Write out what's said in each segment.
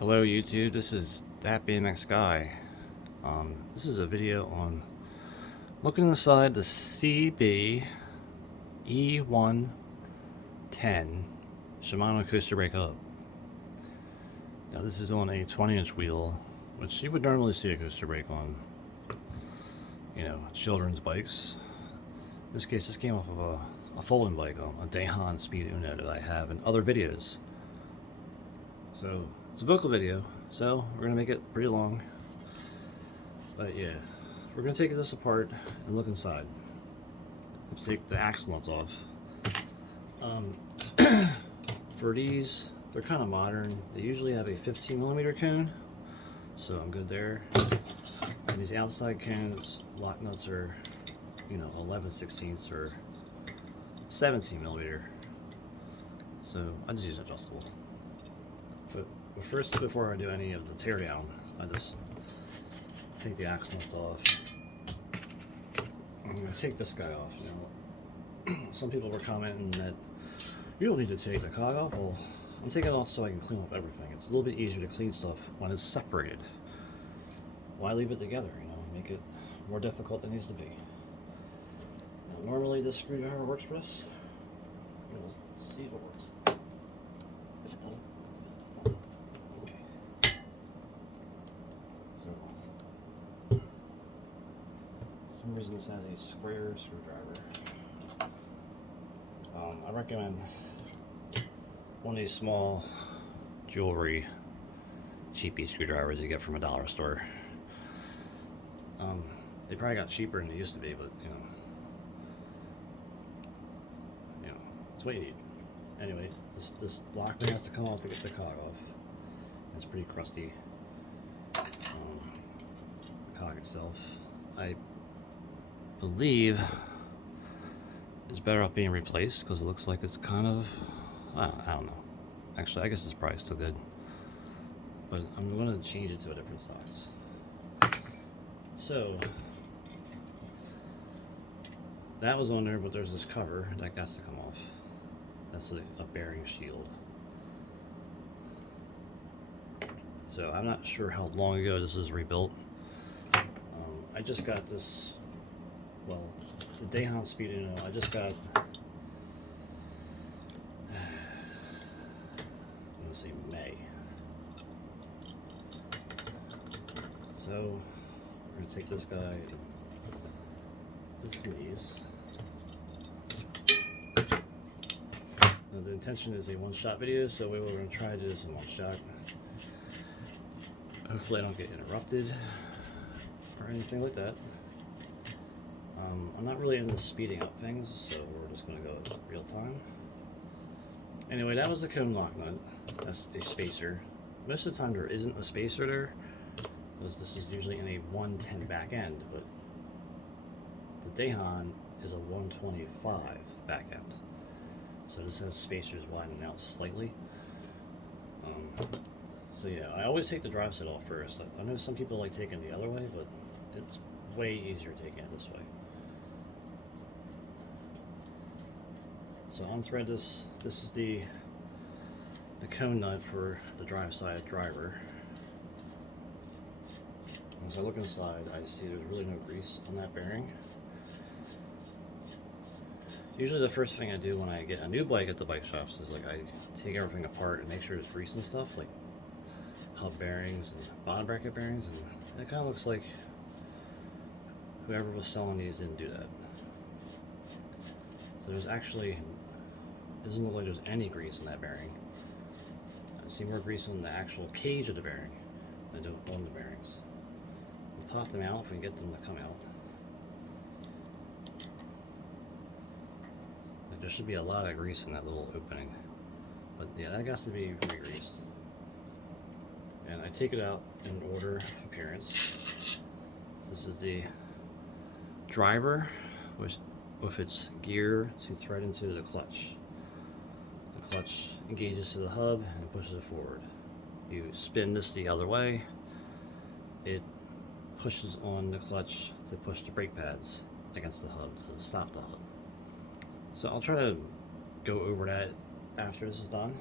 Hello YouTube, this is that BMX guy. This is a video on looking inside the CB-E110 Shimano coaster brake hub. Now this is on a 20-inch wheel, which you would normally see a coaster brake on, children's bikes. In this case, this came off of a folding bike, a Disassembly CB-E110 that I have in other videos. So it's a vocal video, so we're gonna make it pretty long. But yeah, we're gonna take this apart and look inside. Let's take the axle nuts off. For these, they're kind of modern. They usually have a 15mm cone, so I'm good there. And these outside cones, lock nuts are, 11/16 or 17mm. So I just use adjustable. But first, before I do any of the teardown, I just take the axle nuts off. I'm going to take this guy off. Some people were commenting that you don't need to take the cog off. Well, I'm taking it off so I can clean up everything. It's a little bit easier to clean stuff when it's separated. Why leave it together? Make it more difficult than it needs to be. Now, normally this screwdriver works for this. We'll see if it works. If it doesn't. For some reason this has a square screwdriver. I recommend one of these small jewelry cheapy screwdrivers you get from a dollar store. They probably got cheaper than they used to be, but it's what you need. Anyway, this lock ring has to come off to get the cog off. It's pretty crusty. The cog itself, I believe, is better off being replaced because it looks like it's kind of, I don't know. Actually, I guess it's probably still good, but I'm going to change it to a different size. So that was on there, but there's this cover that has to come off. That's a bearing shield. So I'm not sure how long ago this was rebuilt. I just got this, well, the Disassembly CB-E110, I just got, let's see, May. So we're going to take this guy with these. Now, the intention is a one-shot video, so we're going to try to do this in one shot. Hopefully I don't get interrupted or anything like that. I'm not really into speeding up things, so we're just going to go real time. Anyway, that was the cone lock nut. That's a spacer. Most of the time there isn't a spacer there, because this is usually in a 110 back end, but the Disassembly is a 125 back end. So this has spacers widening out slightly. So yeah, I always take the drive set off first. I know some people like taking the other way, but it's way easier taking it this way. So unthread this. This is the cone nut for the drive side driver. As I look inside, I see there's really no grease on that bearing. Usually the first thing I do when I get a new bike at the bike shops is I take everything apart and make sure there's grease and stuff, like hub bearings and bottom bracket bearings, and it kind of looks like whoever was selling these didn't do that. So there's actually, it doesn't look like there's any grease in that bearing. I see more grease on the actual cage of the bearing than I do on the bearings. We'll pop them out if we can get them to come out. There should be a lot of grease in that little opening, but yeah, that has to be re-greased. And I take it out in order of appearance. So this is the driver with its gear to thread into the clutch. The clutch engages to the hub and pushes it forward. You spin this the other way, it pushes on the clutch to push the brake pads against the hub to stop the hub. So I'll try to go over that after this is done.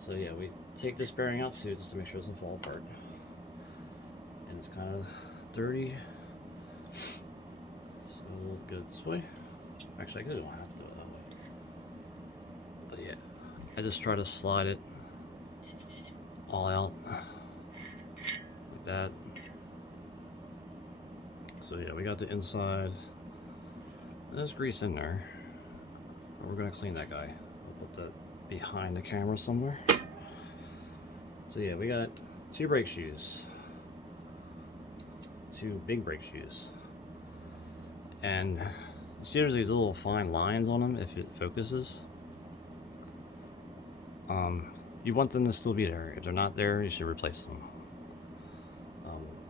So yeah, we take this bearing out too, just to make sure it doesn't fall apart. And it's kind of dirty, so we'll get it this way. Actually, I could do it that way. But yeah, I just try to slide it all out like that. So yeah, we got the inside. There's grease in there. But we're gonna clean that guy. We'll put that behind the camera somewhere. So yeah, we got 2 brake shoes, 2 big brake shoes, and you see there's these little fine lines on them if it focuses. You want them to still be there. If they're not there, you should replace them.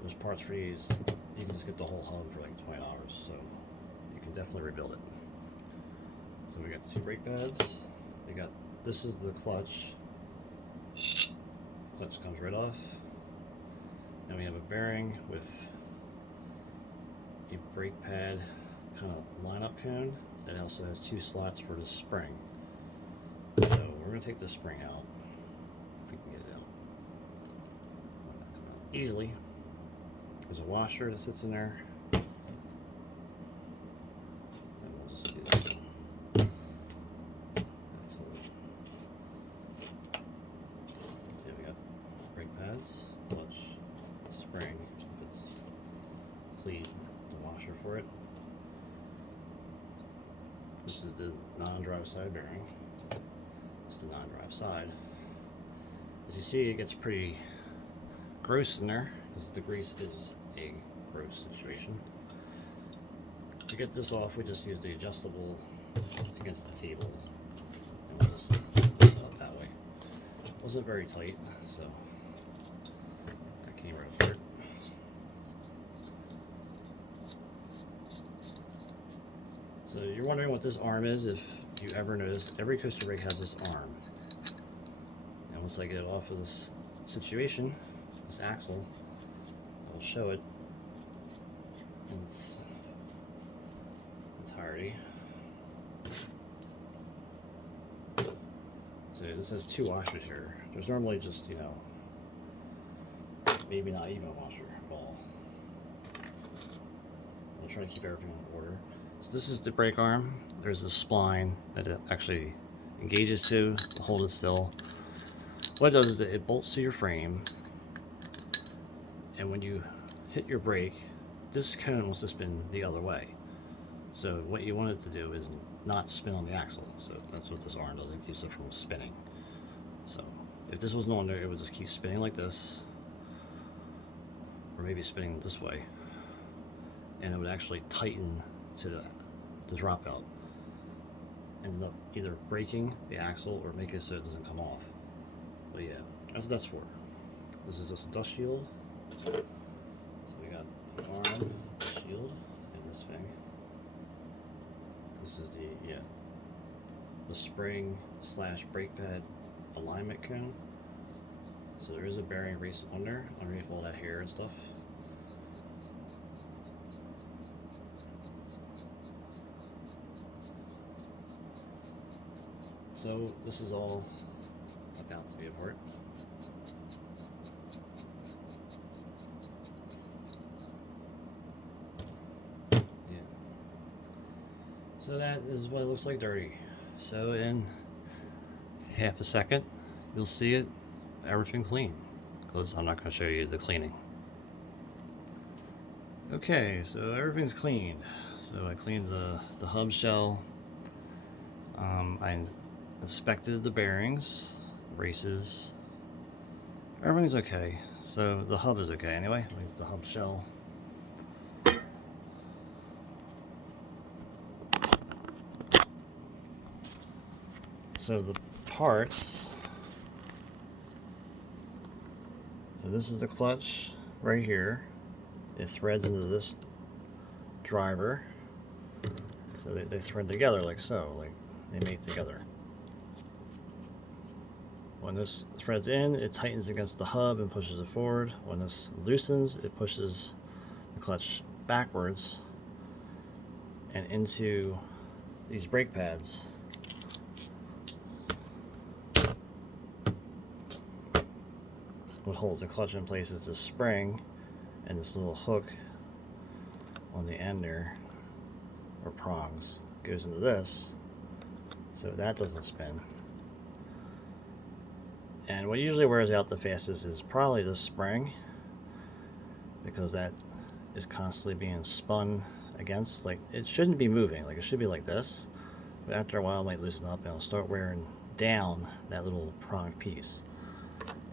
There's parts for these. You can just get the whole hub for like $20, so you can definitely rebuild it. So we got the 2 brake pads. We got, this is the clutch. Clutch comes right off. And we have a bearing with a brake pad kind of line-up cone that also has 2 slots for the spring. So we're going to take this spring out, if we can get it out easily. There's a washer that sits in there. And we'll just do this. That's all. Yeah, we got brake pads, clutch, spring, if it's clean, the washer for it. This is the non-drive side bearing. It's the non-drive side. As you see, it gets pretty gross in there because the grease is a gross situation. To get this off, we just use the adjustable against the table, and we'll just loosen it up that way. It wasn't very tight, so that came right apart. So you're wondering what this arm is. If you ever notice, every coaster rig has this arm. And once I get it off of this situation, this axle, I'll show it in its entirety. So this has 2 washers here. There's normally just, you know, maybe not even a washer at all. I'll try to keep everything in order. So this is the brake arm. There's a spline that it actually engages to hold it still. What it does is it bolts to your frame, and when you hit your brake, this cone wants to spin the other way. So what you want it to do is not spin on the axle. So that's what this arm does. It keeps it from spinning. So if this wasn't on there, it would just keep spinning like this, or maybe spinning this way, and it would actually tighten to the dropout, end up either breaking the axle or make it so it doesn't come off. But yeah, that's what that's for. This is just a dust shield. So we got the arm, the shield, and this thing. This is the spring / brake pad alignment cone. So there is a bearing grease on there, underneath all that hair and stuff. So this is all about to be apart. Yeah. So that is what it looks like dirty. So in half a second, you'll see it, everything clean, because I'm not going to show you the cleaning. Okay, so everything's cleaned. So I cleaned the hub shell. I inspected the bearings, races. Everything's okay. So the hub is okay anyway, like the hub shell. So the parts, so this is the clutch right here. It threads into this driver. So they thread together like so, like they mate together. When this threads in, it tightens against the hub and pushes it forward. When this loosens, it pushes the clutch backwards and into these brake pads. what holds the clutch in place is this spring and this little hook on the end there, or prongs, goes into this so that doesn't spin. And what usually wears out the fastest is probably the spring, because that is constantly being spun against. Like, it shouldn't be moving, like it should be like this, but after a while it might loosen up and it'll start wearing down that little prong piece,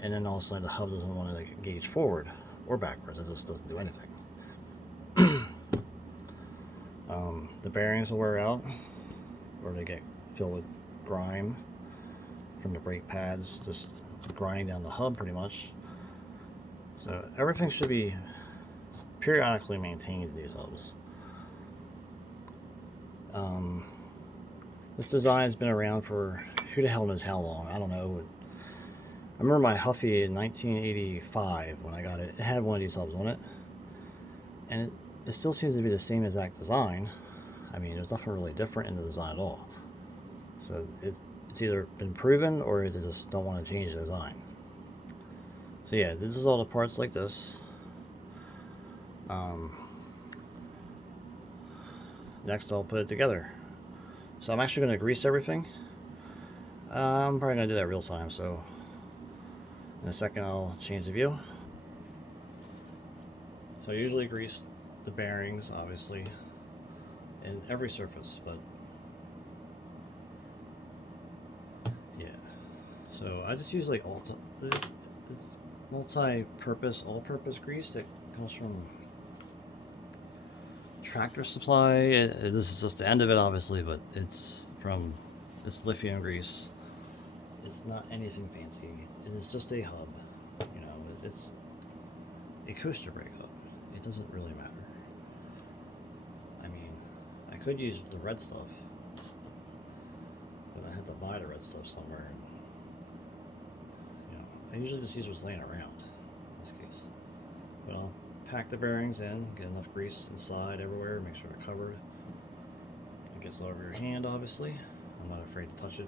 and then all of a sudden the hub doesn't want to like engage forward or backwards. It just doesn't do anything. The bearings will wear out, or they get filled with grime from the brake pads, just grinding down the hub pretty much. So everything should be periodically maintained in these hubs. This design's been around for who the hell knows how long. I don't know. I remember my Huffy in 1985 when I got it. It had one of these hubs on it, and it still seems to be the same exact design. I mean, there's nothing really different in the design at all. So it's either been proven or they just don't want to change the design. So yeah, this is all the parts like this. Next I'll put it together. So I'm actually going to grease everything. I'm probably going to do that real time, so in a second I'll change the view. So I usually grease the bearings, obviously, in every surface, but yeah. So I just use like this multi-purpose, all-purpose grease that comes from Tractor Supply. This is just the end of it, obviously, but it's lithium grease. It's not anything fancy. It is just a hub. You know, it's a coaster brake hub. It doesn't really matter. I mean, I could use the red stuff, but I had to buy the red stuff somewhere. And, you know, I usually just use what's laying around in this case. But I'll pack the bearings in, get enough grease inside everywhere, make sure they're covered. It gets all over your hand, obviously. I'm not afraid to touch it.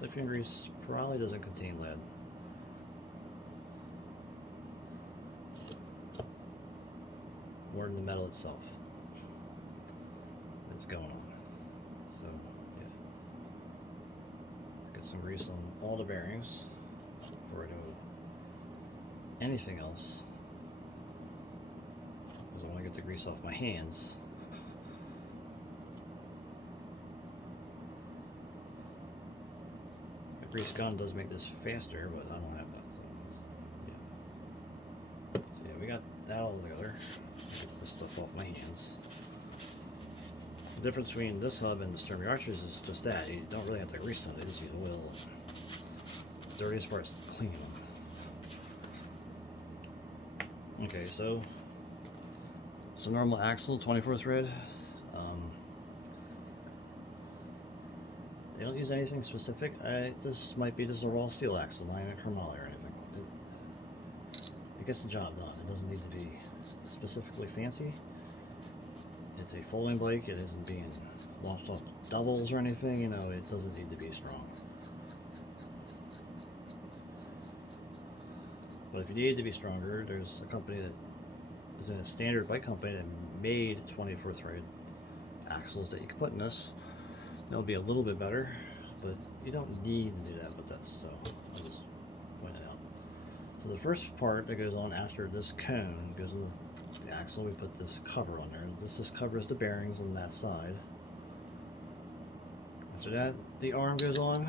Lithium grease probably doesn't contain lead. More than the metal itself that's going on. So yeah, get some grease on all the bearings before I do anything else, because I want to get the grease off my hands. A grease gun does make this faster, but I don't have that. So yeah, we got that all together. Get this stuff off my hands. The difference between this hub and the Sturmy Archers is just that you don't really have to grease them; they just use oil. The dirtiest part is cleaning them. Okay, so it's a normal axle, 24 thread. They don't use anything specific. This might be just a raw steel axle, not even chromoly or anything. It gets the job done. It doesn't need to be specifically fancy. It's a folding bike. It isn't being launched off doubles or anything. You know, it doesn't need to be strong. But if you need it to be stronger, there's a company that is in a standard bike company that made 24 thread axles that you can put in this. They'll be a little bit better, but you don't need to do that with this, so I'll just point it out. So the first part that goes on after this cone goes on the axle. We put this cover on there. This just covers the bearings on that side. After that, the arm goes on.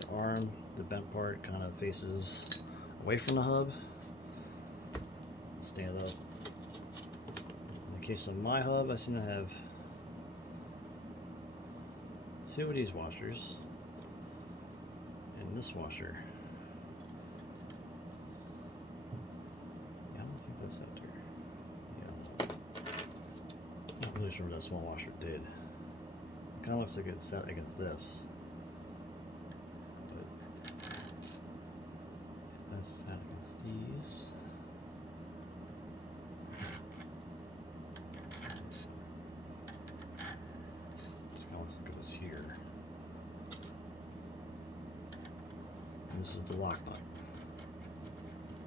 The arm, the bent part, kind of faces away from the hub. Stand up. In the case of my hub, I seem to have two of these washers and this washer. Yeah, I don't think that's out there. Yeah. Not really sure what that small washer did. It kind of looks like it's set against this. But that's set against these. Here. this is the lock nut.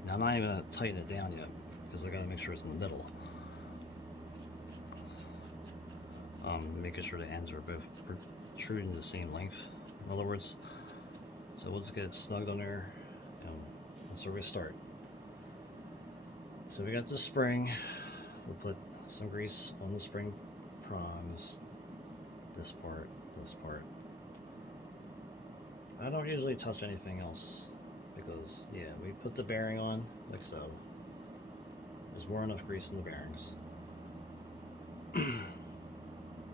Now I'm not even going to tighten it down yet because I got to make sure it's in the middle. Making sure the ends are both protruding the same length, in other words. So we'll just get it snugged on there, and that's where we start. So we got the spring. We'll put some grease on the spring prongs, this part, this part. I don't usually touch anything else because, yeah, we put the bearing on like so. There's more enough grease in the bearings.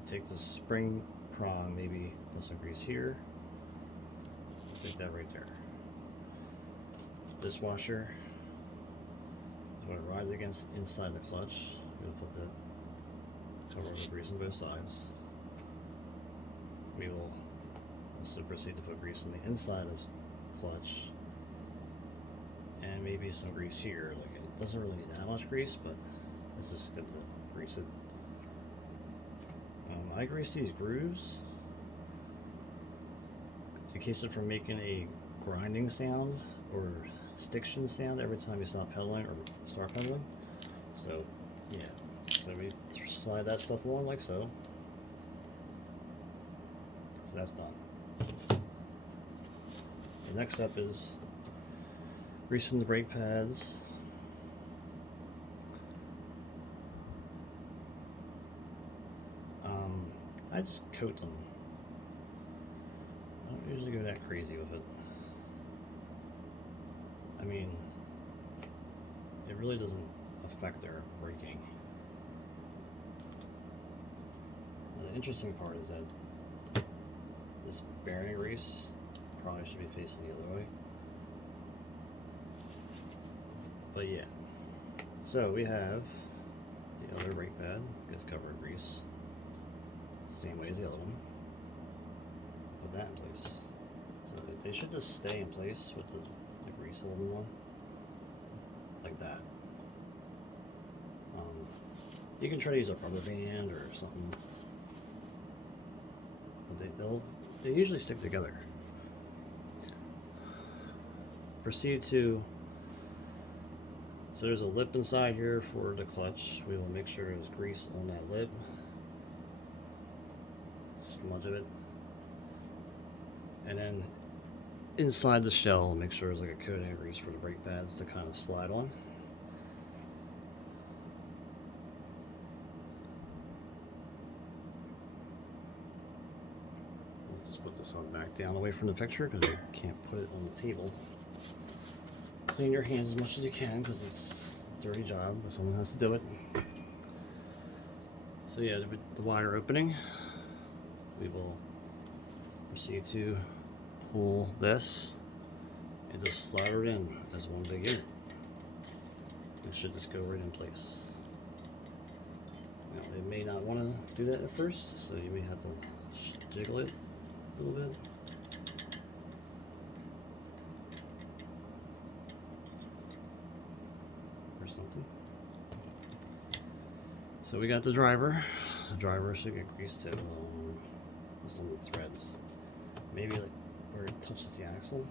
Take the spring prong, maybe put some grease here. Stick that right there. This washer is what it rides against inside the clutch. We'll put that cover the grease on both sides. We will also proceed to put grease on the inside of the clutch, and maybe some grease here. Like, it doesn't really need that much grease, but it's just good to grease it. I grease these grooves in case of from making a grinding sound or stiction sound every time you stop pedaling or start pedaling. So yeah, so we slide that stuff on like so. So that's done. The next step is greasing the brake pads. I just coat them. I don't usually go that crazy with it. I mean, it really doesn't affect their braking. The interesting part is that this bearing grease probably should be facing the other way. But yeah, so we have the other brake pad gets covered in grease. Same way as the other one. Put that in place. So they should just stay in place with the grease holding on. Like that. You can try to use a rubber band or something. But they usually stick together. Proceed to, so there's a lip inside here for the clutch. We will make sure there's grease on that lip. Smudge of it, and then inside the shell, make sure there's like a coating of grease for the brake pads to kind of slide on. I'll just put this on back down away from the picture because I can't put it on the table. Clean your hands as much as you can because it's a dirty job, but someone has to do it. So yeah, the wire opening. We will proceed to pull this and just slide it in as one big unit. It should just go right in place. Now, it may not want to do that at first, so you may have to jiggle it a little bit. Or something. So we got the driver. The driver should get greased too. Some of the threads, maybe like where it touches the axle.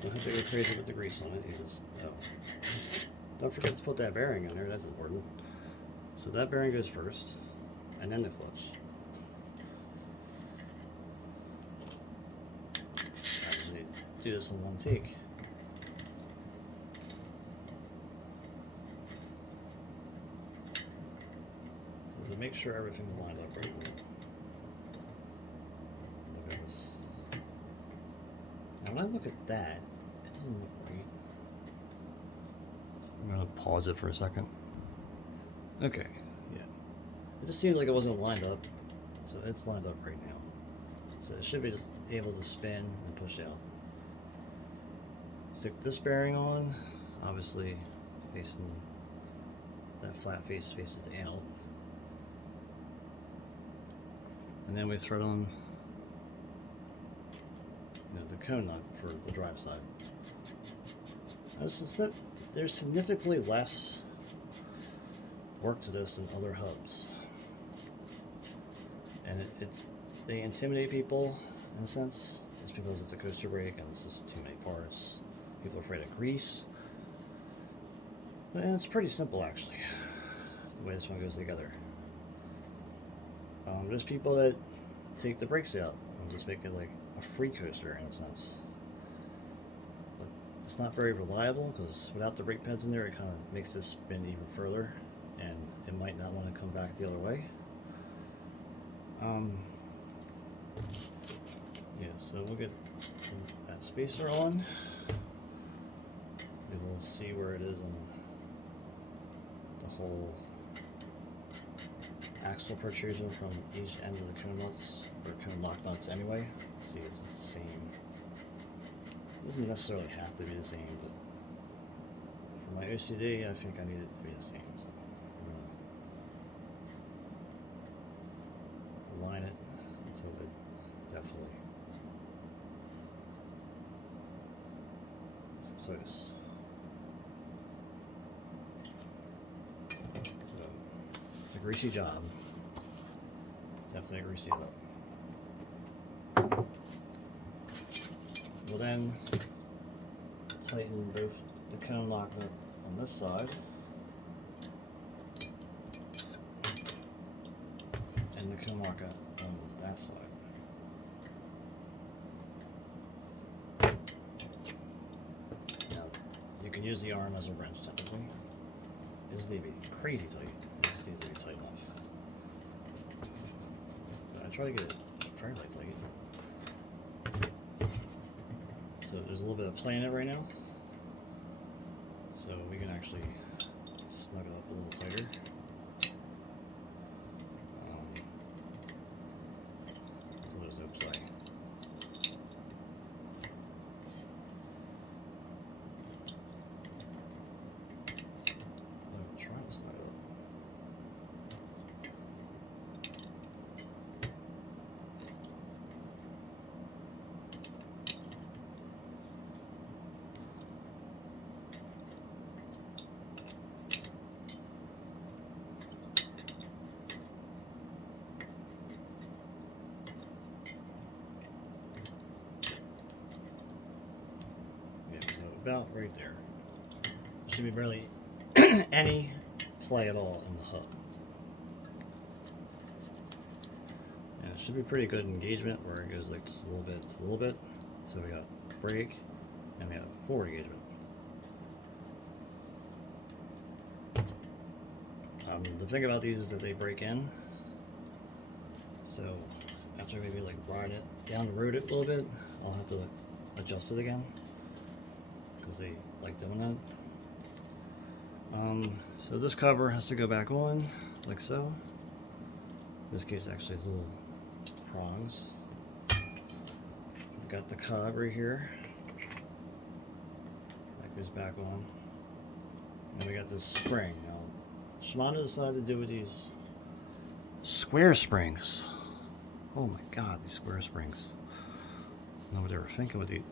Don't have to go crazy with the grease on it. You just don't forget to put that bearing on there. That's important. So that bearing goes first, and then the clutch. Actually, do this in one take. So make sure everything's lined up right. When I look at that, it doesn't look right. I'm going to pause it for a second. Okay, yeah. It just seems like it wasn't lined up, so it's lined up right now. So it should be just able to spin and push out. Stick this bearing on, obviously facing, that flat face faces out. And then we thread on the cone nut for the drive side. There's significantly less work to this than other hubs, and they intimidate people in a sense. It's because it's a coaster brake and it's just too many parts. People are afraid of grease. But it's pretty simple actually, the way this one goes together. There's people that take the brakes out and just make it like a free coaster in a sense. But it's not very reliable because without the brake pads in there, it kind of makes this spin even further, and it might not want to come back the other way. Yeah, so we'll get that spacer on. And we'll see where it is on the whole axle protrusion from each end of the cone nuts, or cone lock nuts anyway. See if it's the same. It doesn't necessarily have to be the same, but for my OCD, I think I need it to be the same. So I'm gonna align it until it definitely is close. So it's a greasy job. Definitely a greasy job. We'll then tighten both the cone lock nut on this side and the cone lock nut on that side. Now, you can use the arm as a wrench technically. It doesn't need to be crazy tight, it just needs to be tight enough. But I try to get it fairly tight. So there's a little bit of play in it right now, so we can actually snug it up a little tighter. So there's no play. I'm trying to snug it up. About right there. There should be barely any play at all in the hub. And it should be pretty good engagement where it goes like just a little bit, just a little bit. So we got brake and we have forward engagement. The thing about these is that they break in. So after maybe like ride it down the road it a little bit, I'll have to adjust it again, because they like doing that. So this cover has to go back on, like so. In this case, actually, it's little prongs. We've got the cob right here. That goes back on. And we got this spring. Now, Shimano decided to do with these square springs. Oh my god, these square springs. I don't know what they were thinking with these,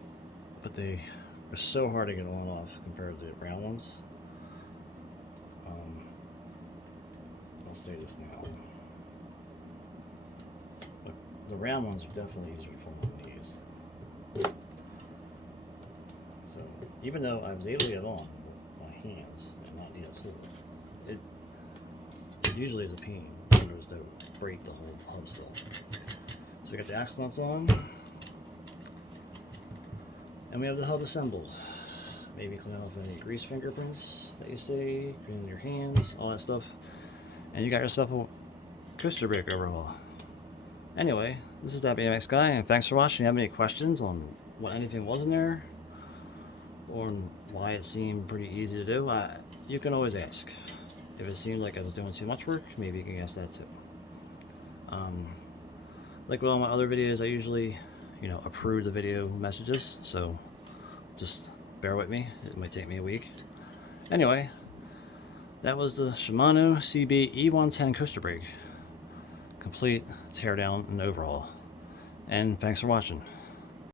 but they are so hard to get on and off compared to the round ones. I'll say this now. Look, the round ones are definitely easier to form than these. So even though I was able to get on with my hands and not need a tool, it usually is a pain in order to break the whole hub still. So we got the axle nuts on, and we have the hub assembled. Maybe clean off any grease fingerprints that you see, clean your hands, all that stuff. And you got yourself a coaster brake overhaul. Anyway, this is that BMX guy, and thanks for watching. If you have any questions on what anything was in there, or why it seemed pretty easy to do, you can always ask. If it seemed like I was doing too much work, maybe you can ask that too. Like with all my other videos, I usually, approve the video messages, so just bear with me. It might take me a week. Anyway, that was the Shimano CB-E110 coaster brake. Complete teardown and overhaul. And thanks for watching.